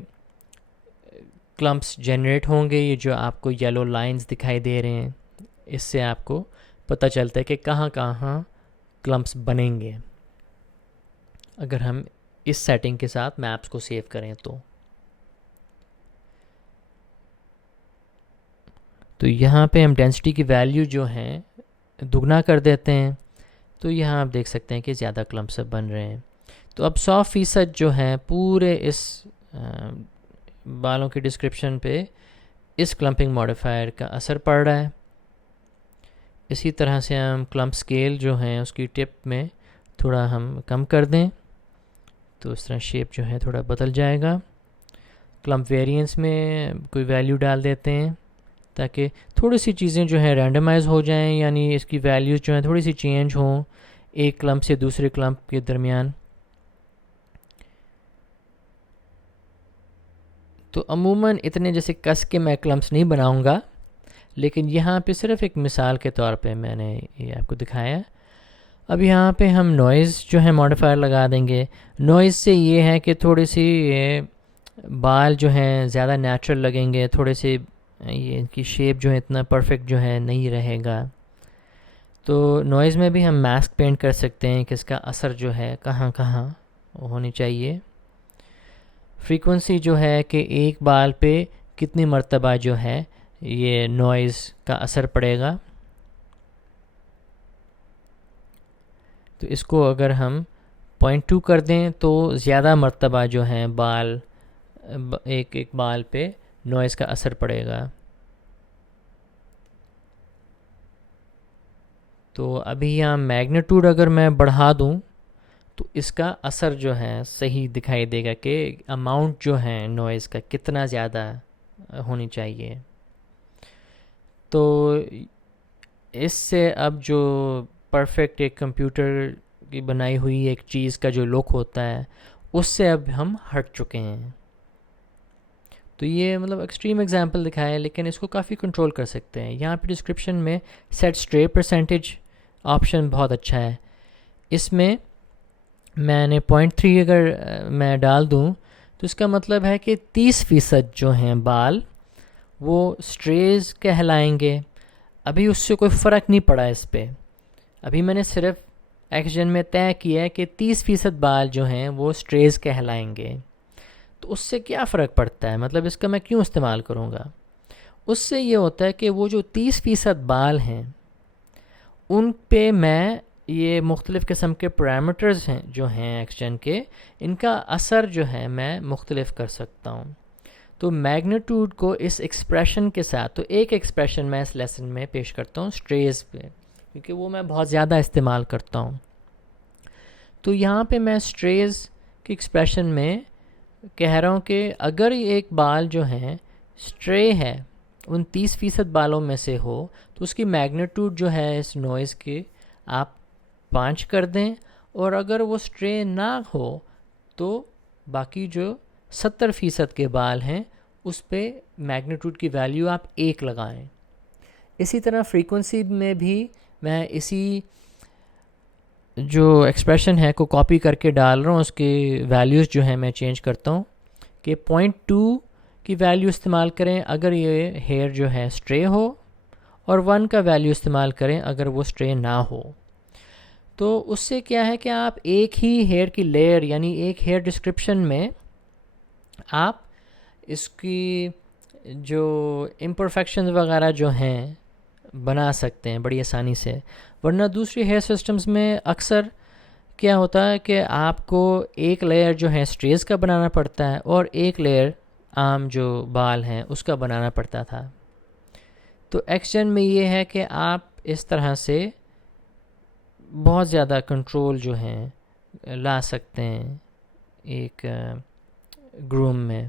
کلمپس جنریٹ ہوں گے. یہ جو آپ کو یلو لائنز دکھائی دے رہے ہیں اس سے آپ کو پتہ چلتا ہے کہ کہاں کہاں کلمپس بنیں گے اگر ہم اس سیٹنگ کے ساتھ میپس کو سیو کریں تو. تو یہاں پہ ہم ڈینسٹی کی ویلیو جو ہیں دگنا کر دیتے ہیں. تو یہاں آپ دیکھ سکتے ہیں کہ زیادہ کلمپس بن رہے ہیں. تو اب 100% جو ہیں پورے اس بالوں کی ڈسکرپشن پہ اس کلمپنگ ماڈیفائر کا اثر پڑ رہا ہے. اسی طرح سے ہم کلمپ اسکیل جو ہیں اس کی ٹپ میں تھوڑا ہم کم کر دیں تو اس طرح شیپ جو ہے تھوڑا بدل جائے گا. کلمپ ویریئنس میں کوئی ویلیو ڈال دیتے ہیں تاکہ تھوڑی سی چیزیں جو ہیں رینڈمائز ہو جائیں، یعنی اس کی ویلیوز جو ہیں تھوڑی سی چینج ہوں ایک کلمپ سے دوسرے کلمپ کے درمیان. تو عموماً اتنے جیسے کس کے میں کلمپس نہیں بناؤں گا، لیکن یہاں پہ صرف ایک مثال کے طور پہ میں نے یہ آپ کو دکھایا. اب یہاں پہ ہم نوائز جو ہے ماڈیفائر لگا دیں گے. نوائز سے یہ ہے کہ تھوڑی سی بال جو ہیں زیادہ نیچرل لگیں گے، تھوڑے سے یہ ان کی شیپ جو ہے اتنا پرفیکٹ جو ہے نہیں رہے گا. تو نوائز میں بھی ہم ماسک پینٹ کر سکتے ہیں کہ اس کا اثر جو ہے کہاں کہاں ہونی چاہیے. فریکوینسی جو ہے کہ ایک بال پہ کتنی مرتبہ جو ہے یہ نوائز کا اثر پڑے گا. تو اس کو اگر ہم 0.2 کر دیں تو زیادہ مرتبہ جو ہیں بال ایک ایک بال پہ نوائز کا اثر پڑے گا. تو ابھی یہاں میگنیٹیوڈ اگر میں بڑھا دوں تو اس کا اثر جو ہے صحیح دکھائی دے گا کہ اماؤنٹ جو ہے نوائز کا کتنا زیادہ ہونی چاہیے. تو اس سے اب جو پرفیکٹ ایک کمپیوٹر کی بنائی ہوئی ایک چیز کا جو لک ہوتا ہے اس سے اب ہم ہٹ چکے ہیں. تو یہ مطلب ایکسٹریم ایگزامپل دکھایا ہے، لیکن اس کو کافی کنٹرول کر سکتے ہیں. یہاں پہ ڈسکرپشن میں سیٹ اسٹرے پرسنٹیج آپشن بہت اچھا ہے. اس میں نے 0.3 اگر میں ڈال دوں تو اس کا مطلب ہے کہ 30% جو ہیں بال وہ اسٹریز کہلائیں گے. ابھی اس سے کوئی فرق نہیں پڑا اس پہ. ابھی میں نے صرف ایکسجن میں طے کیا ہے کہ 30% بال جو ہیں وہ اسٹریز کہلائیں گے. تو اس سے کیا فرق پڑتا ہے، مطلب اس کا میں کیوں استعمال کروں گا؟ اس سے یہ ہوتا ہے کہ وہ جو 30% بال ہیں ان پہ میں یہ مختلف قسم کے پیرامیٹرز ہیں جو ہیں ایکسجن کے، ان کا اثر جو ہے میں مختلف کر سکتا ہوں. تو میگنیٹیوڈ کو اس ایکسپریشن کے ساتھ، تو ایک ایکسپریشن میں اس لیسن میں پیش کرتا ہوں اسٹریز پہ، کیونکہ وہ میں بہت زیادہ استعمال کرتا ہوں. تو یہاں پہ میں اسٹریز کی ایکسپریشن میں کہہ رہا ہوں کہ اگر ایک بال جو ہیں اسٹرے ہے ان 30% بالوں میں سے ہو تو اس کی میگنیٹیوڈ جو ہے اس نوائز کی آپ 5 کر دیں، اور اگر وہ اسٹرے نہ ہو تو باقی جو 70% کے بال ہیں اس پہ میگنیٹیوڈ کی ویلیو آپ 1 لگائیں. اسی طرح فریکوینسی میں بھی میں اسی جو ایکسپریشن ہے کو کاپی کر کے ڈال رہا ہوں. اس کی ویلیوز جو ہیں میں چینج کرتا ہوں کہ 0.2 کی ویلیو استعمال کریں اگر یہ ہیئر جو ہے اسٹرے ہو، اور 1 کا ویلیو استعمال کریں اگر وہ اسٹرے نہ ہو. تو اس سے کیا ہے کہ آپ ایک ہی ہیئر کی لیئر، یعنی ایک ہیئر ڈسکرپشن میں آپ اس کی جو امپرفیکشنز وغیرہ جو ہیں بنا سکتے ہیں بڑی آسانی سے. ورنہ دوسری ہیئر سسٹمز میں اکثر کیا ہوتا ہے کہ آپ کو ایک لیئر جو ہے اسٹریز کا بنانا پڑتا ہے اور ایک لیئر عام جو بال ہیں اس کا بنانا پڑتا تھا. تو ایکسجن میں یہ ہے کہ آپ اس طرح سے بہت زیادہ کنٹرول جو ہیں لا سکتے ہیں ایک گروم میں.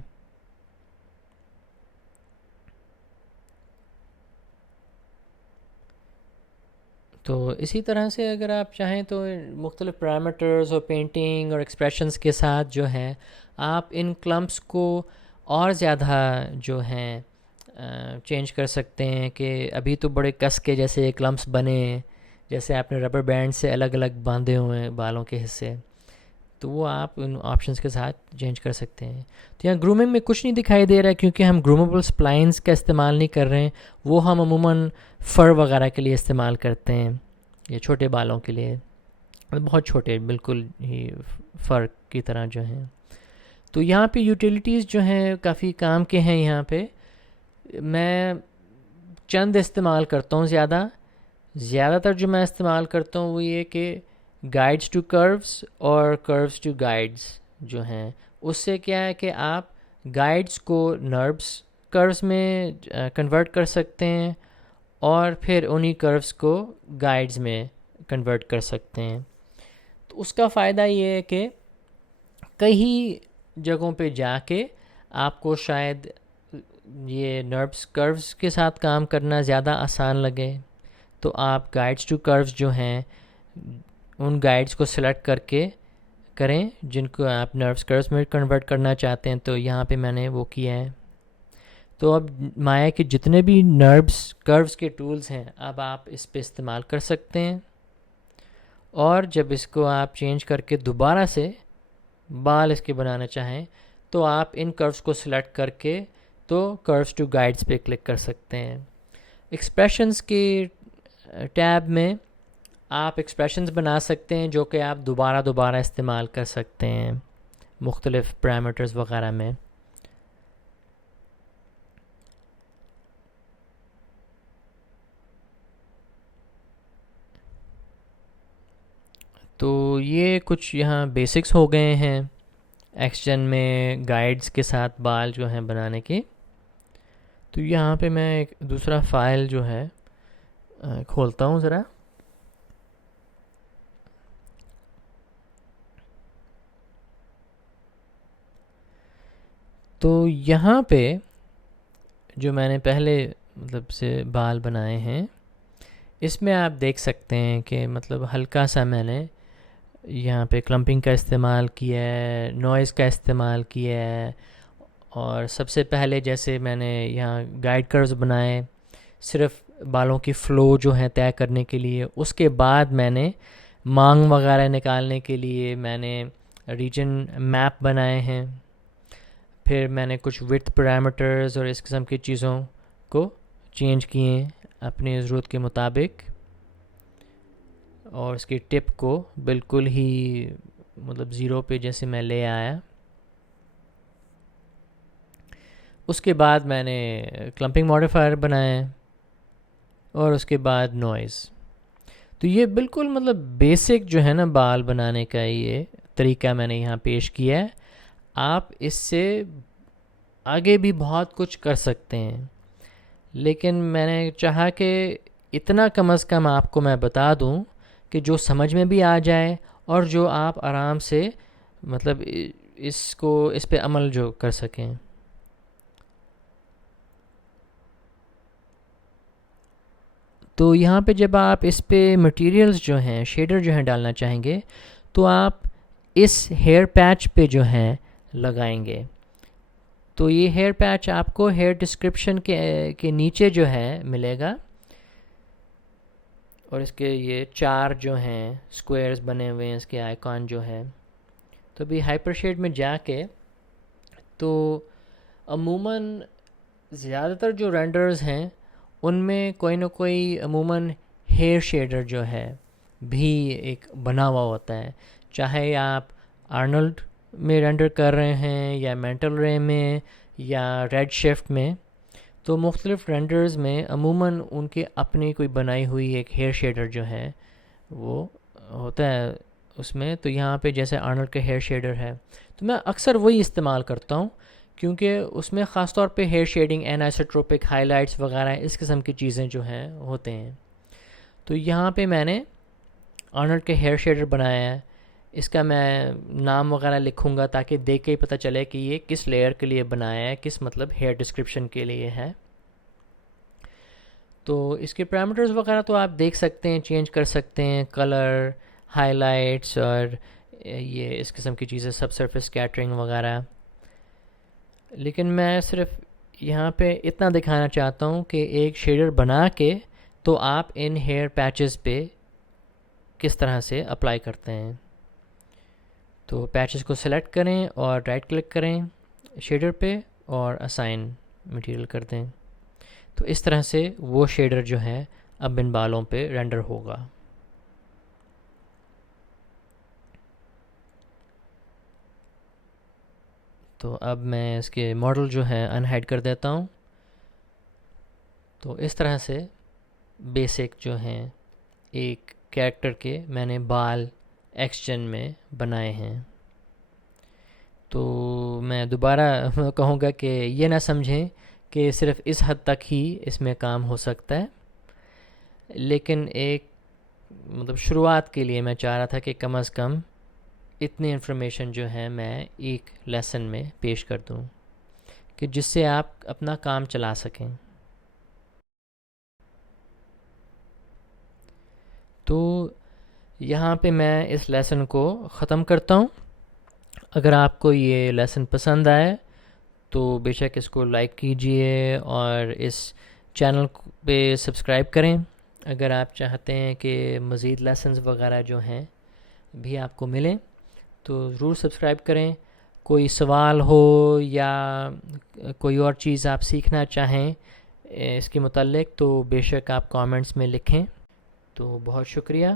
تو اسی طرح سے اگر آپ چاہیں تو مختلف پیرامیٹرز اور پینٹنگ اور ایکسپریشنز کے ساتھ جو ہے آپ ان کلمپس کو اور زیادہ جو ہیں چینج کر سکتے ہیں. کہ ابھی تو بڑے کس کے جیسے کلمپس بنے، جیسے آپ نے ربر بینڈ سے الگ الگ باندھے ہوئے ہیں بالوں کے حصے، تو وہ آپ ان آپشنز کے ساتھ چینج کر سکتے ہیں. تو یہاں گرومنگ میں کچھ نہیں دکھائی دے رہا ہے کیونکہ ہم گرومبل سپلائنز کا استعمال نہیں کر رہے ہیں. وہ ہم عموماً فر وغیرہ کے لیے استعمال کرتے ہیں، یا چھوٹے بالوں کے لیے، بہت چھوٹے بالکل ہی فر کی طرح جو ہیں. تو یہاں پہ یوٹیلیٹیز جو ہیں کافی کام کے ہیں. یہاں پہ میں چند استعمال کرتا ہوں. زیادہ تر جو میں استعمال کرتا ہوں وہ یہ کہ گائیڈز ٹو کروز اور کروز ٹو گائیڈز جو ہیں، اس سے کیا ہے کہ آپ گائیڈز کو نربس کروز میں کنورٹ کر سکتے ہیں اور پھر انہی کروز کو گائیڈز میں کنورٹ کر سکتے ہیں. تو اس کا فائدہ یہ ہے کہ کئی جگہوں پہ جا کے آپ کو شاید یہ نربس کروز کے ساتھ کام کرنا زیادہ آسان لگے، تو آپ گائیڈز ٹو کروز جو ہیں ان گائیڈز کو سلیکٹ کر کے کریں جن کو آپ نروس کروز میں کنورٹ کرنا چاہتے ہیں. تو یہاں پہ میں نے وہ کیا ہے. تو اب مایا کے جتنے بھی نربس کروز کے ٹولز ہیں اب آپ اس پہ استعمال کر سکتے ہیں، اور جب اس کو آپ چینج کر کے دوبارہ سے بال اس کے بنانا چاہیں تو آپ ان کروز کو سلیکٹ کر کے تو کروز ٹو گائیڈز پہ کلک کر سکتے ہیں. ایکسپریشنز کی ٹیب میں آپ ایکسپریشنز بنا سکتے ہیں جو کہ آپ دوبارہ استعمال کر سکتے ہیں مختلف پیرامیٹرز وغیرہ میں. تو یہ کچھ یہاں بیسکس ہو گئے ہیں ایکسجن میں گائیڈز کے ساتھ بال جو ہیں بنانے کے. تو یہاں پہ میں ایک دوسرا فائل جو ہے کھولتا ہوں ذرا. تو یہاں پہ جو میں نے پہلے مطلب سے بال بنائے ہیں. اس میں آپ دیکھ سکتے ہیں کہ مطلب ہلکا سا میں نے یہاں پہ کلمپنگ کا استعمال کیا ہے، نوائز کا استعمال کیا ہے، اور سب سے پہلے جیسے میں نے یہاں گائیڈ کرز بنائے صرف بالوں کی فلو جو ہے طے کرنے کے لیے. اس کے بعد میں نے مانگ وغیرہ نکالنے کے لیے میں نے ریجن میپ بنائے ہیں. پھر میں نے کچھ وڈتھ پیرامیٹرز اور اس قسم کی چیزوں کو چینج کیے اپنی ضرورت کے مطابق، اور اس کی ٹپ کو بالکل ہی مطلب زیرو پہ جیسے میں لے آیا. اس کے بعد میں نے کلمپنگ ماڈیفائر بنائے اور اس کے بعد نوائز. تو یہ بالکل مطلب بیسک جو ہے نا بال بنانے کا یہ طریقہ میں نے یہاں پیش کیا ہے. آپ اس سے آگے بھی بہت کچھ کر سکتے ہیں، لیکن میں نے چاہا کہ اتنا کم از کم آپ کو میں بتا دوں کہ جو سمجھ میں بھی آ جائے اور جو آپ آرام سے مطلب اس پہ عمل جو کر سکیں. تو یہاں پہ جب آپ اس پہ مٹیریلز جو ہیں شیڈر جو ہیں ڈالنا چاہیں گے تو آپ اس ہیئر پیچ پہ جو ہیں لگائیں گے. تو یہ ہیئر پیچ آپ کو ہیئر ڈسکرپشن کے نیچے جو ہے ملے گا، اور اس کے یہ 4 جو ہیں سکوئرز بنے ہوئے ہیں، اس کے آئیکن جو ہے. تو ابھی ہائپر شیڈ میں جا کے تو عموماً زیادہ تر جو رینڈرز ہیں ان میں کوئی نہ کوئی عموماً ہیئر شیڈر جو ہے بھی ایک بنا ہوا ہوتا ہے، چاہے آپ آرنولڈ میں رینڈر کر رہے ہیں یا مینٹل رے میں یا ریڈ شفٹ میں. تو مختلف رینڈرز میں عموماً ان کی اپنی کوئی بنائی ہوئی ایک ہیئر شیڈر جو ہے وہ ہوتا ہے اس میں. تو یہاں پہ جیسے آرنولڈ کا ہیئر شیڈر ہے تو میں اکثر وہی استعمال کرتا ہوں، کیونکہ اس میں خاص طور پہ ہیئر شیڈنگ، اینائسوٹروپک ہائی لائٹس وغیرہ اس قسم کی چیزیں جو ہیں ہوتے ہیں. تو یہاں پہ میں نے آرنولڈ کے ہیئر شیڈر بنایا ہے. اس کا میں نام وغیرہ لکھوں گا تاکہ دیکھ کے ہی پتہ چلے کہ یہ کس لیئر کے لیے بنایا ہے، کس مطلب ہیئر ڈسکرپشن کے لیے ہے. تو اس کے پیرامیٹرز وغیرہ تو آپ دیکھ سکتے ہیں، چینج کر سکتے ہیں، کلر، ہائی لائٹس اور یہ اس قسم کی چیزیں، سب سرفیس اسکیٹرنگ وغیرہ. لیکن میں صرف یہاں پہ اتنا دکھانا چاہتا ہوں کہ ایک شیڈر بنا کے تو آپ ان ہیئر پیچز پہ کس طرح سے اپلائی کرتے ہیں. تو پیچز کو سلیکٹ کریں اور رائٹ کلک کریں شیڈر پہ اور اسائن مٹیریل کر دیں. تو اس طرح سے وہ شیڈر جو ہے اب ان بالوں پہ رینڈر ہوگا. تو اب میں اس کے ماڈل جو ہے انہائڈ کر دیتا ہوں. تو اس طرح سے بیسک جو ہیں ایک کریکٹر کے میں نے بال ایکس جن میں بنائے ہیں. تو میں دوبارہ کہوں گا کہ یہ نہ سمجھیں کہ صرف اس حد تک ہی اس میں کام ہو سکتا ہے، لیکن ایک مطلب شروعات کے لیے میں چاہ رہا تھا کہ کم از کم اتنی انفارمیشن جو ہے میں ایک لیسن میں پیش کر دوں کہ جس سے آپ اپنا کام چلا سکیں. تو یہاں پہ میں اس لیسن کو ختم کرتا ہوں. اگر آپ کو یہ لیسن پسند آئے تو بے شک اس کو لائک کیجئے اور اس چینل پہ سبسکرائب کریں. اگر آپ چاہتے ہیں کہ مزید لیسنز وغیرہ جو ہیں بھی آپ کو ملیں تو ضرور سبسکرائب کریں. کوئی سوال ہو یا کوئی اور چیز آپ سیکھنا چاہیں اس کے متعلق تو بے شک آپ کامنٹس میں لکھیں. تو بہت شکریہ.